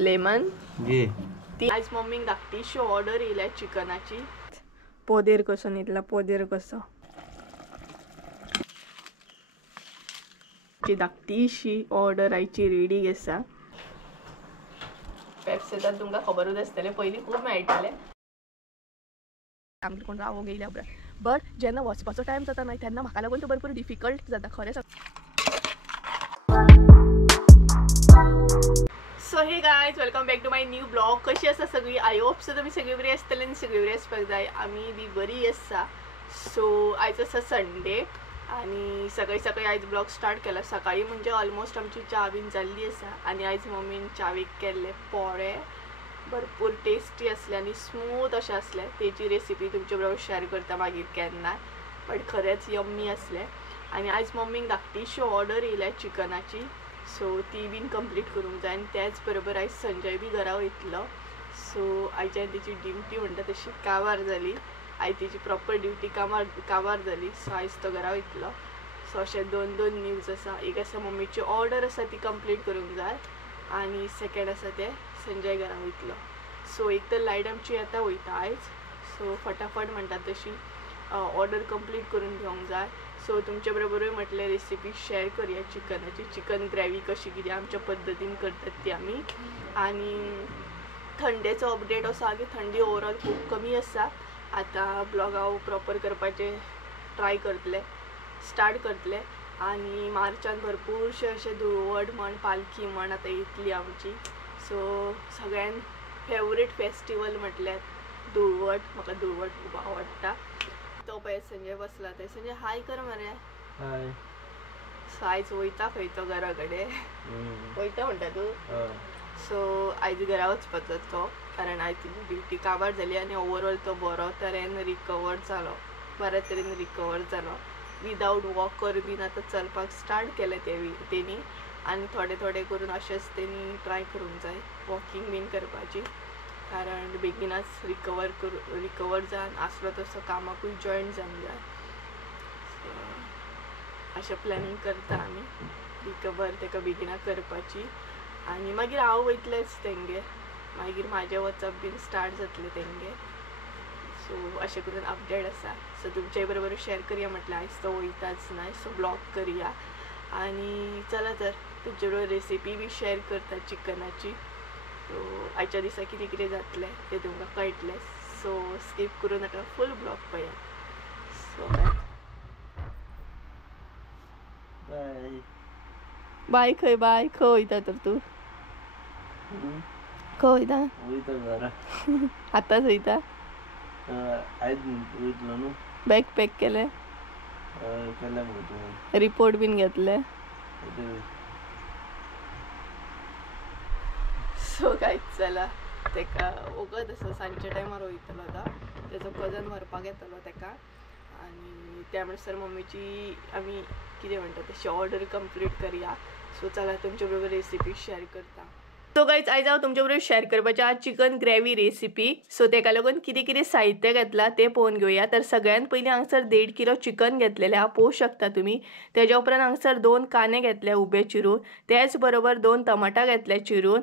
Lemon घे ती आज मम्मीक धाकटीशी ऑर्डर येयल्या चिकनाची. पोदेर कसो न्हिदला, पोदेर कसो धाकटीशी ऑर्डर आयची रेडी आसा. वेबसायटार तुमकां खबरूच आसतलें, पयलीं खूब मेळटालें आमकां कोण रावोंक येयल्या उपरांत. बट जेन्ना वचपाचो टायम जाता न्हय तेन्ना म्हाका लागून तो भरपूर डिफिकल्ट जाता खरें. So hey guys, welcome back to my new blog. कशी आसा सगळी? आय होप सो तुमी सगळी बरी आसतली आनी सगळी बरी आसपाक जाय. आमी बी बरी आसा. सो आयज आसा संडे आनी सकाळी सकाळी आयज ब्लॉग स्टार्ट केला. सकाळी म्हणजे ऑलमोस्ट आमची च्या बीन जाल्ली आसा आनी आयज मम्मीन च्यावेक केल्ले पोळे भरपूर टेस्टी असले आनी स्मूथ अशें असले. तेची रेसिपी तुमच्या बरोबर शेअर करता मागीर केन्ना, बट खरेंच यम्मी असले. आनी आयज मम्मीक धाकटीशी ऑर्डर येयल्या चिकनाची, सो ती बीन कंप्लीट करूंक जाय. आनी त्याच बरोबर आयज संजय बी घरा वयतलो. सो आयच्यान तेची ड्युटी म्हणटा तशी काबार जाली. आयज तेची प्रॉपर ड्युटी काबार जाली. सो आयज तो घरा वयतलो. सो अशे दोन न्यूज आसा. एक आसा मम्मीची ऑर्डर आसा ती कंप्लीट करूंक जाय आनी सेकेंड आसा ते संजय घरा वयतलो. सो एक तर लायट आमची येता वयता आयज, सो फटाफट म्हणटात तशी ऑर्डर कंप्लीट करून घेवंक जाय. सो तुमच्या बरोबरूय म्हटलें रेसिपी शेअर करूया चिकनाची. चिकन ग्रेवी कशी कितें आमच्या पद्दतीन करतात ती आमी. आनी थंडेचो अपडेट असो आहा की थंडी ओवरऑल खूब कमी आसा. आतां ब्लॉग हांव प्रॉपर करपाचें ट्राय करतलें, स्टार्ट करतलें. आनी मार्चान भरपूरशे अशे धुळवट म्हण पालखी म्हण आतां येतली आमची. सो सगळ्यान फेवरेट फेस्टिवल म्हटल्यार धुळवट. म्हाका धुळवट खूब आवडटा. तो पळय संजय बसला थंय. संजय हाय कर मरे. हाय. सो आयज वयता खंय तो घरा कडेन वयता म्हणटा तूं. सो आयज घरा वचपाचो तो, कारण आयज तुजी ड्युटी काबार जाली आनी ओवरऑल तो बरो तरेन रिकवर जालो, बऱ्या तरेन रिकवर जालो. विदावट वॉकर बीन आतां चलपाक स्टार्ट केलें तेणी. आनी थोडे करून अशेंच तेणी ट्राय करूंक जाय वॉकिंग बीन करपाची, कारण बेगीनच रिकवर जावन आसलो तसो कामाकूय जॉयन जावंक जाय. अशें प्लॅनिंग करता आमी रिकवर तेका बेगिना करपाची. आनी मागीर हांव वयतलेंच तेंगे, मागीर म्हाजें वचप बीन स्टार्ट जातलें तेंगे. सो अशें करून अपडेट आसा. सो तुमचे बरोबर शेअर करया म्हटलें. आयज तो वयताच न्हय, सो ब्लॉग करया. आनी चला तर तुमचे बरोबर रेसिपी बी शेअर करता चिकनाची. सो आयच्या दिसा कितें कितें जातलें तें तुमकां कळटलें. सो स्कीप करूं नाका, फूल ब्लॉग पळया. So bye. खंय बाय? खंय वयता तर तूं? खंय वयता? वयता घरा. आतांच वयता? आयज वयतलो न्हू. बॅग पॅक केलें? केलें मगो. रिपोर्ट बीन घेतले? सो कांयच चला तेका वगत आसा सांजच्या टायमार वयतलो आतां. तेजो कजन व्हरपाक येतलो तेका. आनी त्या म्हणसर मम्मीची आमी कितें म्हणटा तशी ऑर्डर कंप्लीट करया. सो चला तुमचे बरोबर रेसिपी शेअर करता. सो गायज आयज हांव तुमचे बरोबर शेअर करपाचें आज चिकन ग्रेवी रेसिपी. सो तेका लागून कितें कितें साहित्य घेतला तें पळोवन घेवया. तर सगळ्यात पयलीं हांगसर 1.5 किलो चिकन घेतलेलें हांव पळोवंक शकता तुमी. तेज्या उपरांत हांगसर 2 कांदे घेतले उबे चिरून, त्याच बरोबर 2 टमाटा घेतले चिरून,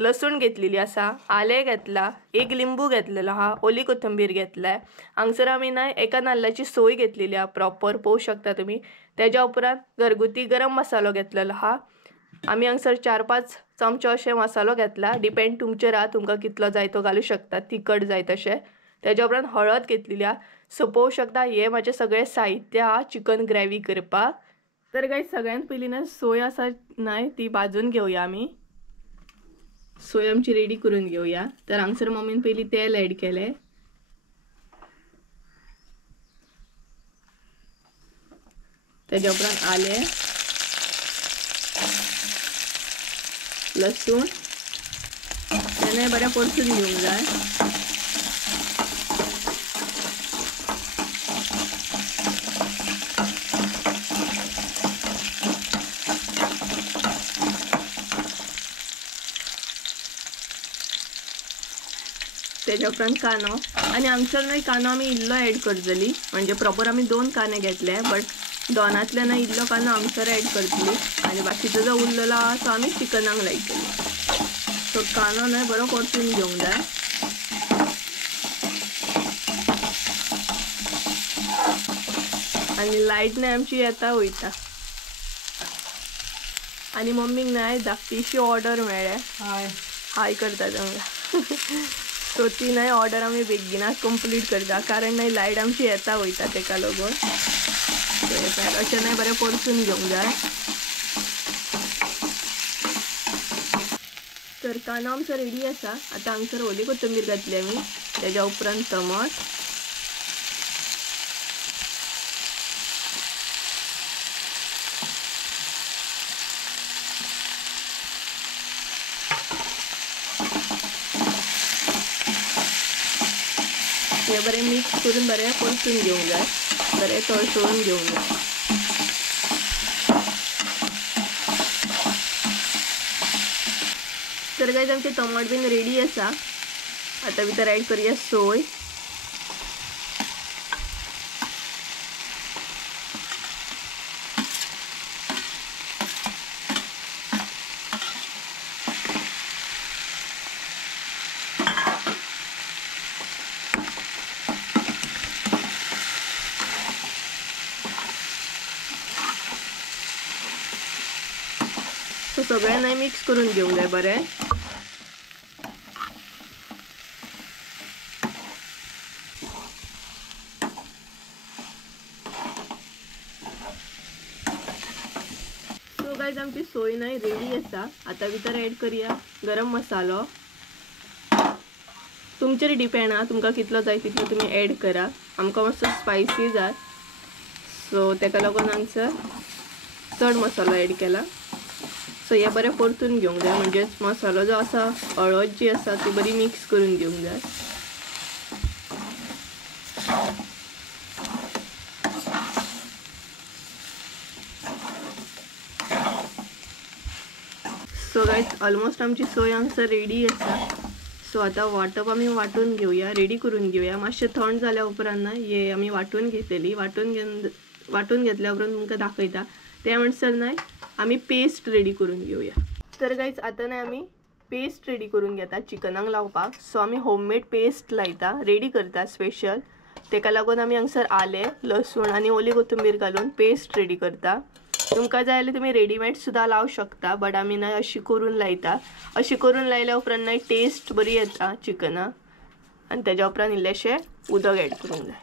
लसूण घेतलेली आसा, आलें घेतला, 1 लिंबू घेतलेलो आहा, ओली कोथंबीर घेतलाय. हांगसर आमी ना एका नाल्लाची सोय घेतलेली आहा प्रॉपर, पळोवंक शकता तुमी. तेज्या उपरांत घरगुती गरम मसालो घेतलेलो आहा. आमी हांगसर 4-5 चमचो अशें मसालो घेतला. डिपेंड तुमचेर आहा, तुमकां कितलो जाय तो घालूं शकता, तिखट जाय तशें. तेज्या उपरांत हळद घेतलेली आहा. सो पळोवंक शकता हे म्हाजे सगळे साहित्य आहा चिकन ग्रेवी करपाक. तर गायज सगळ्यात पयलीं ना सोय आसा न्हय ती भाजून घेवया आमी. सोय आमची रेडी करून घेवया. तर हांगसर मम्मीन पयलीं तेल ऍड केलें. तेज्या उपरांत आलें, लसूण तेन्ना बरें परतून घेवंक जाय. तेज्या उपरांत कांदो. आनी हांगसर न्हय कांदो आमी इल्लो ऍड करतली, म्हणजे प्रॉपर आमी 2 कांदे घेतले, बट दोनांतल्यान ना इल्लो कांदो हांगसर ऍड करतली आनी बाकीचो जो उरलेलो आहा तो आमी चिकनाक लायतली. तो कांदो नाही बरो परतून घेऊन जाय. आणि लाईट नाही आमची येता वयता. आणि मम्मीक नाही धाकटीशी ऑर्डर मेळ्ळ्या. हाय करता तांकां. सो ती नाही ऑर्डर आम्ही बेगिनाच कंप्लीट करता कारण नाही लाईट आमची येता वयता तेका लागून. अशें नाही बरें परतून घेवंक जाय. तर कांदो आमचो रेडी आसा. आतां हांगसर ओली कोथंबीर घातली आमी. तेज्या उपरांत टमाट, हे बरें मिक्स करून बरें परतून घेवंक जाय. बरें तळसळून घेवंक जाय. तर गाइस आमचे टमाट बीन रेडी आसा. आता भितर ऍड करूया सोय. सगळ्या नाही मिक्स करून घेऊन जाय बरें. सो गाइस आमची सोय नाही रेडी आसा. आता भितर ऍड करूया गरम मसालो. तुमचेर डिपेंड हा तुमकां कितलो जाय तितलो तुम्ही ऍड करा. आमकां मातसो स्पायसी जाय सो तेका लागून हांगसर चड मसालो ऍड केला. सो हे बरें परतून घेवंक जाय. म्हणजे मसालो जो आसा हळद जी आसा ती बरी मिक्स करून घेवंक जाय. सो गाइस ऑलमोस्ट आमची सोय हांगसर रेडी आसा. सो आता वाटप आमी वाटून घेवया. रेडी करून घेवया. मातशें थंड जाल्या उपरांत ना हे आमी वाटून घेतलेली. वाटून घेतल्या उपरांत तुमकां दाखयता. त्या म्हणसर नाही आम्ही पेस्ट रेडी करून घेऊया. तर गाइस आता नाही आम्ही पेस्ट रेडी करून घेता चिकनाक लावपाक. सो आम्ही होममेड पेस्ट लायता रेडी करता स्पेशल. तेका लागून आम्ही हांगसर आले लसूण आणि ओली कोथिंबीर घालून पेस्ट रेडी करता. तुमकां जाय जाल्यार तुम्ही रेडीमेड सुद्धा लावू शकता बट आम्ही नाही अशी करून लायता. अशी करून लायल्या उपरांत नाही टेस्ट बरी येता चिकना. आणि तेज्या उपरांत इल्लेशें उदक ऍड करूंक जाय.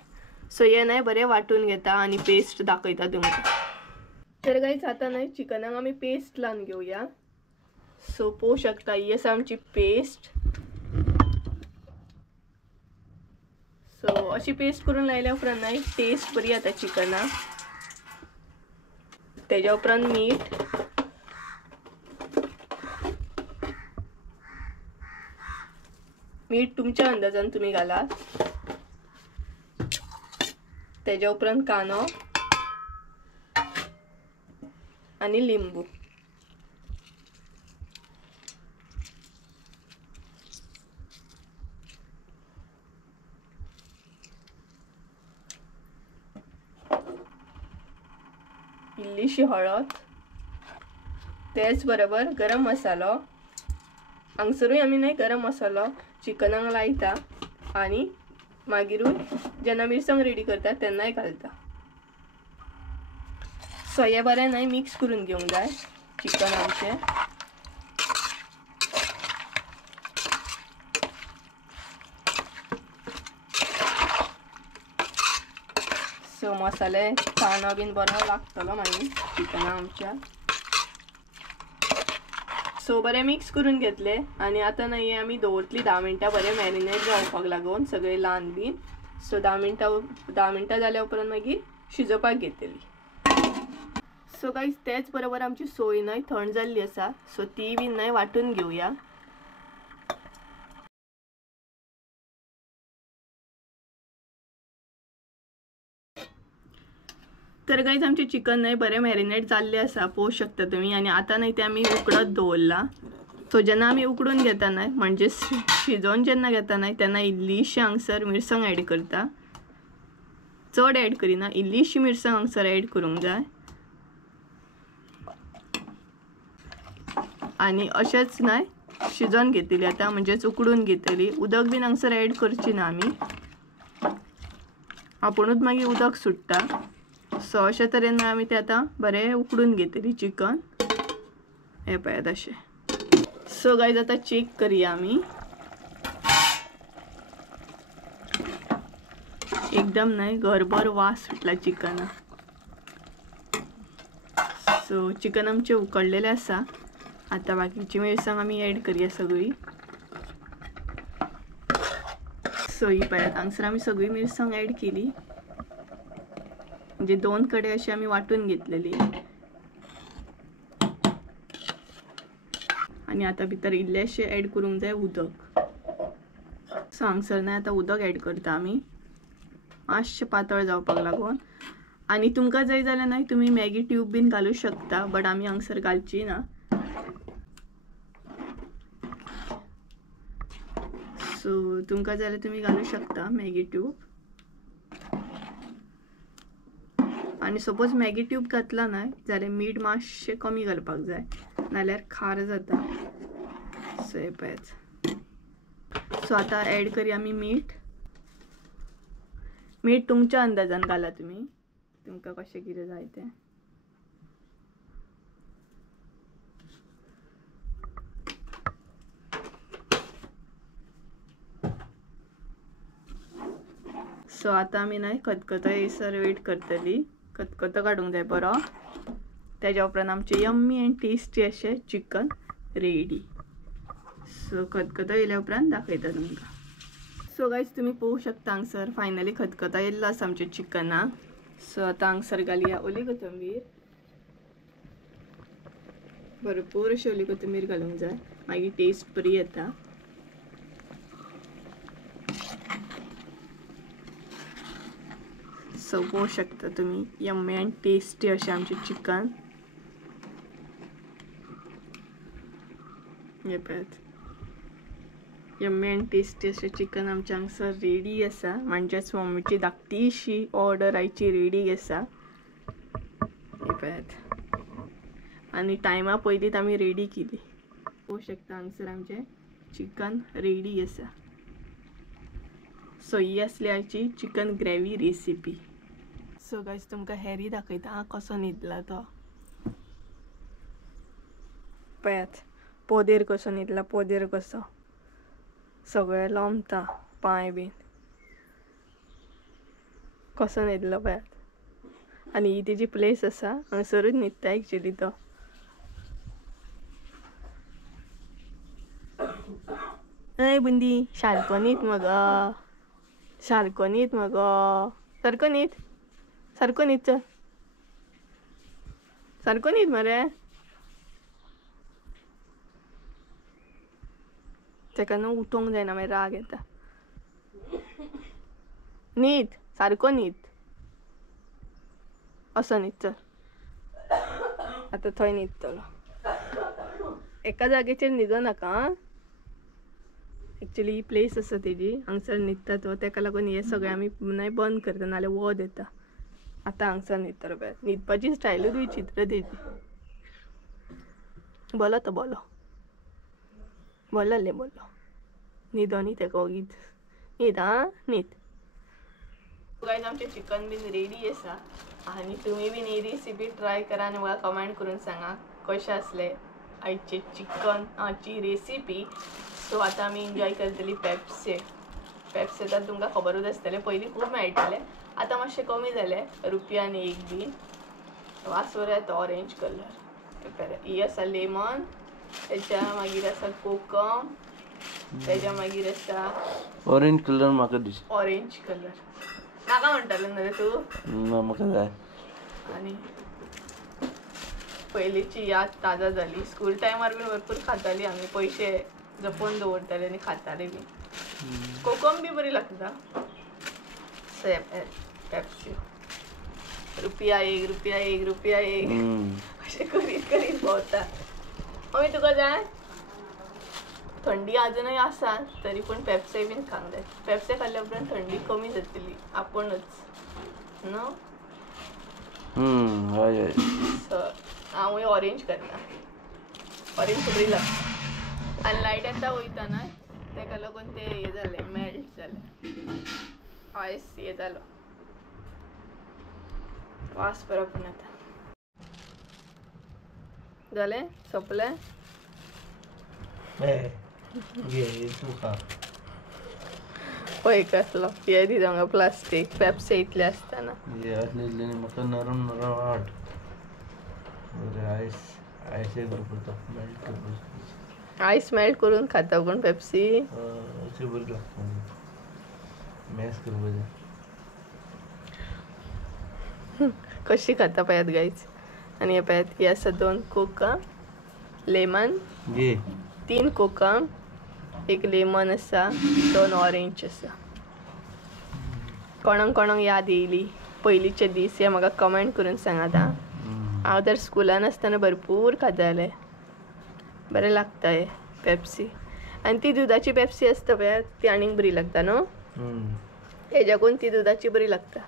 सो हे नाही बरें वाटून घेता आणि पेस्ट दाखयता तुमकां. तर गाइस आता नाही चिकनाक आम्ही पेस्ट लावन घेऊया. सो पळोवू शकता ही आसा आमची पेस्ट. सो अशी पेस्ट करून लायल्या उपरांत नाही टेस्ट बरी येता चिकनाक. तेज्या उपरांत मीठ, मीठ तुमच्या अंदाजान तुम्ही घाला. तेज्या उपरांत कांदो आणि लिंबू. इल्लीशी हळद. तेच बरोबर गरम मसालो. हांगसरूय आमी नाही गरम मसालो चिकनाक लायता आणि मागीरूय जेन्ना मिरसांग रेडी करता तेन्नाय घालता. सो हे बरें नाही मिक्स करून घेवंक जाय चिकन आमचे. सो मसाले कांदो बीन बरो लागतलो मागीर चिकना आमच्या. सो बरें मिक्स करून घेतले आणि आता नाही आमी दवरतली 10 मिनटां बरें मॅरिनेट जावपाक लागून सगळे ल्हान बीन. सो 10 मिनटां जाल्या उपरांत मागीर शिजोवपाक घेतली. सो गाइस तेच बरोबर आमची सोय नाही थंड जाल्ली आसा. सो ती बीन नाही वाटून घेवया. तर गाइस आमचे चिकन नाही बरें मॅरिनेट जाल्ले आसा पळोवू शकता तुम्ही. आणि आता नाही ते आमी उकडत दवरला. सो जेन्ना आमी उकडून घेता नाही म्हणजे शिजोवन जेन्ना घेता नाही तेन्ना इल्लीशी हांगसर मिरसांग ऍड करता. चड ऍड करिना इल्लीशी मिरसांग हांगसर ऍड करूंक जाय. आणि अशेंच नाही शिजोवन घेतली आता, म्हणजेच उकडून घेतली. उदक बीन हांगसर ऍड करची ना आमी, आपुणूच मागीर उदक सुट्टा. सो अशा तरेन आमी ते आता बरें उकडून घेतली चिकन. हे पळयात अशें. सो गायज आता चेक करूया आमी. एकदम नाही घरभर वास सुटला चिकना. सो चिकन आमचे उकडलेले आसा. आता बाकीची मिरसांग आमी ऍड करूया सगळी. सो ही पळयात हांगसर आमी सगळी मिरसांग ऍड केली, म्हणजे 2 कडे अशी आमी वाटून घेतलेली. आणि आता भितर इल्लेशे ऍड करूंक जाय उदक. सो हांगसर नाही आता उदक ऍड करता आमी, मातशें पातळ जावपाक लागून. आणि तुमकां जाय जाल्यार नाही तुम्ही मॅगी ट्यूब बीन घालू शकता, बट आमी हांगसर घालची ना. सो तुमकां जाल्यार तुम्ही घालू शकता मॅगी ट्यूब. आणि सपोज मॅगी ट्यूब घातला ना जाल्यार मीठ मातशें कमी घालपाक जाय, नाल्यार खार जाता. सो हे पळयात. सो आता ऍड करूया आमी मीठ. मीठ तुमच्या अंदाजान घाला तुम्ही, तुमकां कशें कितें जाय तें. सो आता आमी नाही खतखतो येयसर वेट करतली. खतखतो काडूंक जाय बरो. त्याच्या उपरांत आमचे यम्मी अँड टेस्टी अशें चिकन रेडी. सो खतखतो येयल्या उपरांत दाखयता तुमकां. सो गायज तुम्ही पळोवंक शकता हांगसर फायनली खतखतो येयल्लो आसा आमच्या चिकनाक. सो आता हांगसर घालुया ओली कोथंबीर. भरपूर अशी ओली कोथंबीर घालूंक जाय, मागीर टेस्ट बरी येता. सो पळोवंक शकता तुम्ही यम्मी अँड टेस्टी अशें आमचे चिकन. हे पळयात, यम्मी अँड टेस्टी अशें चिकन आमचे हांगसर रेडी आसा. म्हणजेच मम्मीची धाकटीशी ऑर्डर आयची रेडी आसा. हे पळयात. आणि टायमा पयलींच आमी रेडी केली. पळोवंक शकता हांगसर आमचे चिकन रेडी आसा. सो ही आसली आयची chicken gravy recipe. So guys तुमकां हेरी दाखयता कसो न्हिदला तो. पळयात पोदेर कसो न्हिदला, पोदेर कसो सगळे लोंबता पांय बीन, कसो न्हिदलो पळयात. आणि ही तेजी प्लेस आसा, हांगसरूच न्हिदता एक्चुली तो. अय बुंदी सारको न्हिद मगो, सारको न्हिद मगो. सारको न्हिद, सारको न्हिद, चल सारको न्हिद मरे. तेका न्हू उठोवंक जायना, मागीर राग येता. न्हिद, सारको न्हिद, असो न्हिद, चल. आता थंय न्हिदतलो. एका जागेचेर न्हिदो नाका. एक्चुली ही प्लेस आसा तेजी, हांगसर न्हिदता तो, तेका लागून हे सगळे आमी नाही बंद करता, नाल्यार वध येता. आतां हांगसर न्हिदतलो पळयात. न्हिदपाची स्टायलूच विचित्र तेजी. बोलो तो बोलो, बोल्ले बोलो. न्हिदो न्ही तेका ओगीच. न्हिद आं न्हिद. गायज आमचें चिकन बीन रेडी आसा. आनी तुमी बीन ही रेसिपी ट्राय करा आनी म्हाका कमेंट करून सांगा कशें आसलें आयचे चिकनाची रेसिपी. सो आतां आमी एन्जॉय करतली पेप्से. पेप्से तर तुमकां खबरूच आसतलें, पयलीं खूब मेळटाले, आतां मातशें कमी जालें. रुपयान एक बी. वास बरो येता ऑरेंज कलर. ही आसा लेमन, तेच्या मागीर आसा कोकम, तेच्या मागीर आसा ऑरेंज कलर. म्हाका दिस ऑरेंज कलर नाका म्हणटालो न्हू रे तूं. ना म्हाका जाय. आनी पयलींची याद ताजा जाली. स्कूल टायमार बीन भरपूर खाताली आमी, पयशे जपून दवरताले आनी खाताले बी. कोकम बी बरी लागता. पेप्सी रुपया एक, रुपया एक, रुपया एक अशें करीत करीत भोंवता. मम्मी तुका जाय? थंडी अजूनही आसा तरी पण पेप्से बीन खावंक जाय. पेप्से खाल्ल्या उपरांत थंडी कमी जातली आपुणूच न्हू. हय हय. सो हांव ऑरेंज करता. ऑरेंज बरी लागता. आणि लाईट आता वयता ना तेका लागून ते हे झाले मेल्ट झाले आयस हे झालं वास बरो पण आता झाले सोपले तू खा पळय कसलो हे दिता प्लास्टीक पेप्सी इतले असताना हे असलेले म्हाका नरम नरम वाट बरे आयस आयस एक करता मेल्ट करता आईस मेल्ट करून खाता कोण पेप्सी अशी बरी लागता मॅश करपाचें कशी खाता पळयात गाईज आणि हे पळयात ही आसा 2 कोका लेमन घे 3 कोका 1 लेमन आसा 2 ऑरेंज आसा कोणाक कोणाक याद येयली पयलींचे दीस हे म्हाका कमेंट करून सांगात आं हांव तर स्कुलान आसतना भरपूर खातालें बरें लागता हे पेप्सी आनी ती दुदाची पेप्सी आसता पळय ती आनीक बरी लागता न्हू हेज्याकून ती दुदाची बरी लागता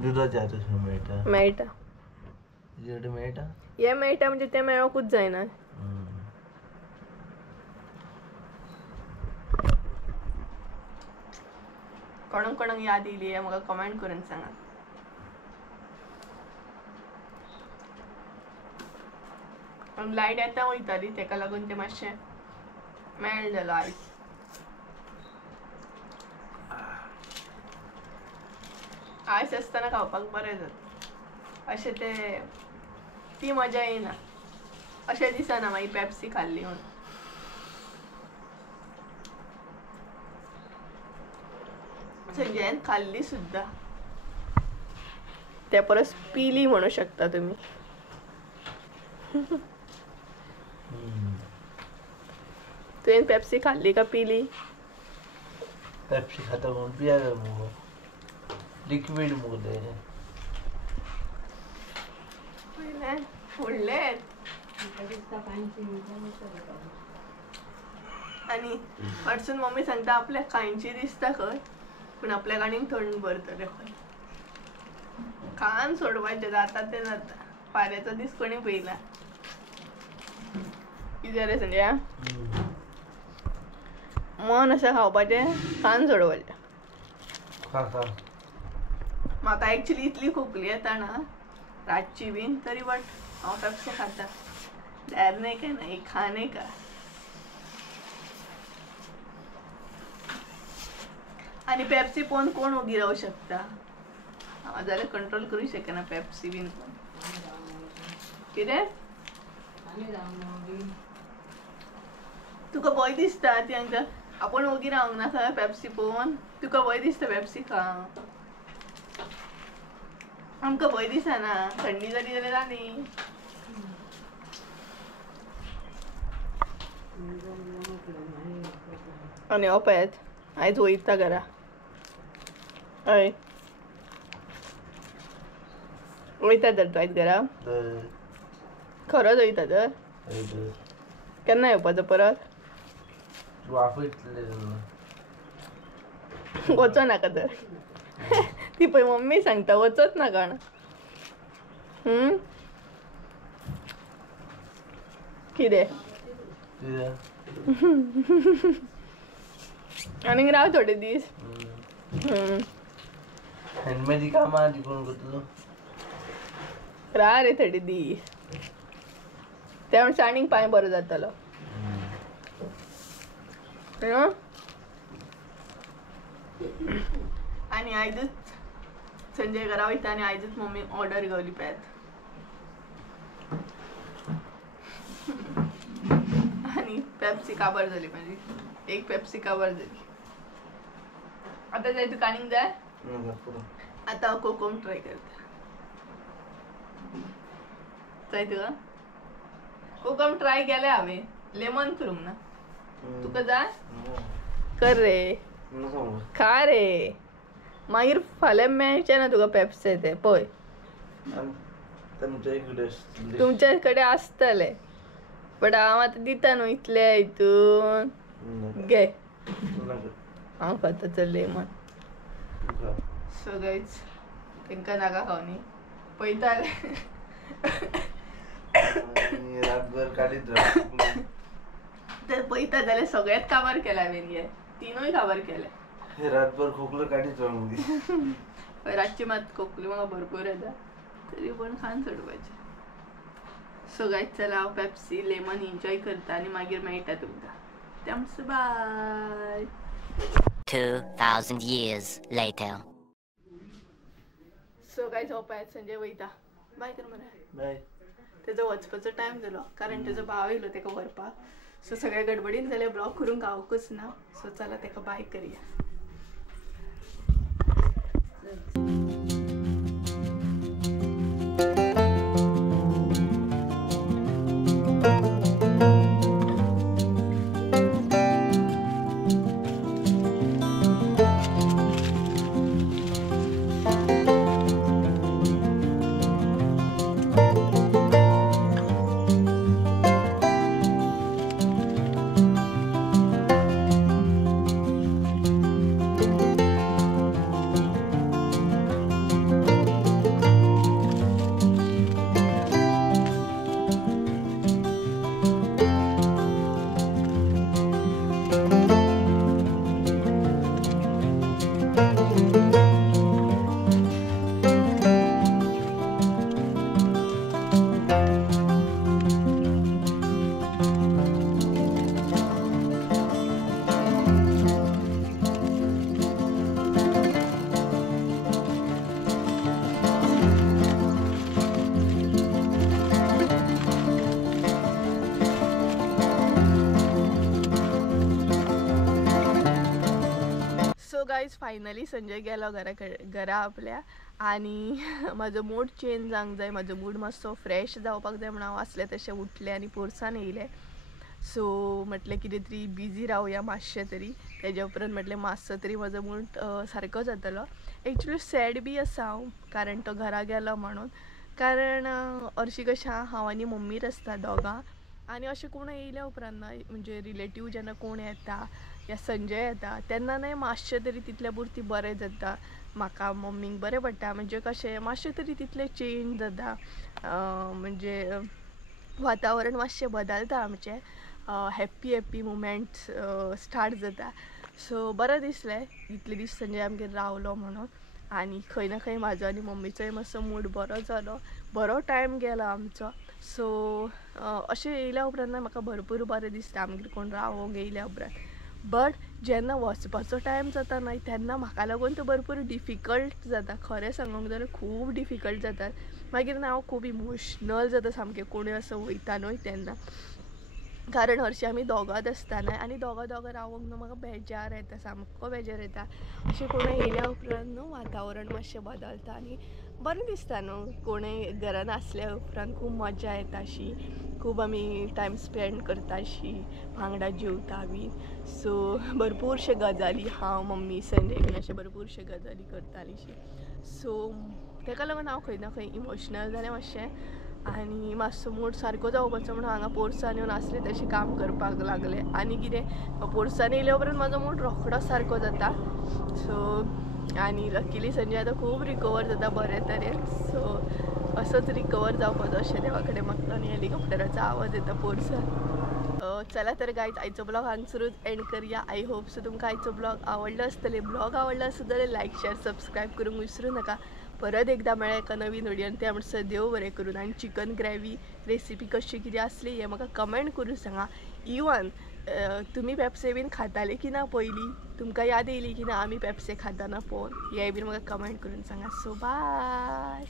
दुधाची आतां मेळटा मेळटा तुजे मेळटा हे मेळटा म्हणजे ते मेळोकूच जायना कोणाक कोणाक याद येयली हे म्हाका कमेंट करून सांगा लायट येता वयताली तेका लागून ते मातशें मेल्ट जालो आयस आयस आसतना खावपाक बरें जाता अशें ते ती मजा येना अशें दिसना मागीर पेप्सी खाल्ली म्हणून संजयान खाल्ली सुद्दां त्या परस पिली म्हणू शकता तुम्ही तुवें पेप्सी खाल्ली का पिली पेप्सी खाता कोण पिया मुगो लिक्विड मुगो ते फुडले आणि अडचण मम्मी सांगता आपल्या कांयची दिसता खंय पण आपल्या गाडीन थंड भरतले खंय खान सोडवायचे जाता ते जाता पाऱ्याचो दीस कोणी पयला कितें रे संजया मन असं खावपाचें खान सोडवायचें खा खा म्हाका एक्चुली इतली खोकली येता ना रातची बीन तरी बट हांव पेप्सी खाता डरने का नाही खाने का आणि पेप्सी पोवन कोण उगी रावू शकता हांव जाल्यार कंट्रोल करूं शकना पेप्सी बीन कितें तुका भंय दिसता ती हांकां आपण उगी रावंक ना खंय पेप्सी पोवन तुका भंय दिसता पेप्सी खावंक आमकां भंय दिसना थंडी जाली जाल्यार जाली आनी हो पळयात आयज वयता घरा हय वयता तर तूं आयज घरा खरोच वयता तर केन्ना येवपाचो परत वचो नाका तर ती पळय मम्मी सांगता वचत ना काण कितें आनीक राव थोडे दीस हँडमेडी कामां कोण करतलो राव रे थोडे दीस त्या म्हणून आनीक पांय बरो जातालो आनी आयजूच संजय घरा वयता आनी आयजूच मम्मी ऑर्डर घेवली पळयात आनी पेप्सी काबार जाली म्हाजी एक पेप्सी काबार जाली आतां जाय तुका आनीक जाय आतां हांव कोकम ट्राय करता जाय तुका कोकम ट्राय केलें हांवें लेमन करूंक ना तुका जाय कर रे खा रे मागीर फाल्यां मेळचें ना तुका पेप्सी ते पळय तुमचे कडेन आसतले बट हांव आतां दिता न्हू इतले हितून घे हांव खाता चल लेमन सो गायज तांकां नाका खावनी पळयताले रातभर काढीत राहा. तर पळयता जाल्यार सगळ्यात काबार केला हांवें हे तिनूय काबार केले. हे रातभर खोकलं काढीत राहा मग. रातची मात खोकली म्हाका भरपूर येता तरी पण खान सोडपाचें. सो गायज चला हांव पेप्सी लेमन एन्जॉय करता आनी मागीर मेळटा तुमकां. Thanks bye. 2000 years later. So guys हो पळयात संजय वयता. बाय कर मरे. बाय. तेजो वचपाचो टायम जालो कारण तेजो भाव येयलो तेका व्हरपाक. सो सगळे गडबडीन जाले ब्लॉग करूंक गावकूच ना. सो चला तेका बाय करया. गाइज फायनली संजय गेलो घरा आपल्या आणि माझो मूड चेंज जावंक जाय. माझो मूड मातसो फ्रेश जावपाक जाय म्हणून हांव आसलें तशें उठलें आनी पोरसान येयलें. सो म्हटलें कितें तरी बिजी रावया मातशें तरी. तेज्या उपरांत म्हटलें मातसो तरी म्हजो मूड सारको जातलो. एक्चुली सॅड बी आसा हांव कारण तो घरा गेलो म्हणून. कारण हरशीं कशें हांव आनी मम्मीच आसता दोगां आनी अशें कोण येयल्या उपरांत ना म्हणजे रिलेटीव जेन्ना कोण येता या संजय येता तेन्ना न्हय मातशें तरी तितल्या पुरती बरें जाता. म्हाका मम्मीक बरें पडटा म्हणजे कशें मातशें तरी तितलें चेंज जाता. म्हणजे वातावरण मातशें बदलता आमचें. हॅप्पी हॅप्पी मुमेंट्स स्टार्ट जाता. सो बरें दिसलें इतले दीस संजय आमगेर रावलो म्हणून. आनी खंय ना खंय म्हाजो आनी मम्मीचोय मातसो मूड बरो जालो. बरो टायम गेलो आमचो. सो अशें येयल्या उपरांत म्हाका भरपूर बरें दिसता आमगेर कोण रावोंक येयल्या उपरांत. बट जेन्ना वचपाचो टायम जाता न्हय तेन्ना म्हाका लागून तो भरपूर डिफिकल्ट जाता. खरें सांगूंक जाल्यार खूब डिफिकल्ट जाता. मागीर हांव खूब इमोशनल जाता सामकें कोणूय असो वयता न्हय तेन्ना. कारण हरशीं आमी दोगांच आसता न्हय आनी दोगां रावोंक न्हू म्हाका बेजार येता सामको बेजार येता. अशें कोणूय येयल्या उपरांत न्हू वातावरण मातशें बदलता आनी बरें दिसता न्हू. कोणूय घरान आसल्या उपरांत खूब मजा येता अशी. खूब आमी टायम स्पेंड करता अशी वांगडा जेवता बी. सो भरपूरशे गजाली हांव मम्मी संजय बीन अशे भरपूरशे गजाली करतालीं. सो तेका लागून हांव खंय ना खंय इमोशनल जालें मातशें आनी मातसो मूड सारको जावपाचो म्हणून हांगा पोरसान येवन आसलें तशें काम करपाक लागलें. आनी कितें पोरसान येयल्या उपरांत म्हाजो मूड रोखडो सारको जाता. सो आनी लकीली संजय आतां खूब रिकवर जाता बरे तरेन. सो असोच रिकवर जावपाचो अशें देवा कडेन मागता आनी हेलिकॉप्टराचो आवाज येता पोरसान. चला तर गायज आयचो ब्लॉग हांगसरूच एंड करूया. आय होप सो तुमकां आयचो ब्लॉग आवडलो आसतलें. ब्लॉग आवडलो आसत जाल्यार लायक शेअर सबस्क्रायब करूंक विसरूं नाका. परत एकदा मेळ्या एका नवीन व्हिडियोन. ते म्हणसर देव बरें करून. आनी चिकन ग्रेवी रेसिपी कशी कितें आसली हें म्हाका कमेंट करून सांगा. इवन तुमी पेप्से बीन खाताले की ना पयलीं. तुमकां याद येयली की ना आमी पेप्से खाताना पळोवन हेंय बीन म्हाका कमेंट करून सांगा. So bye.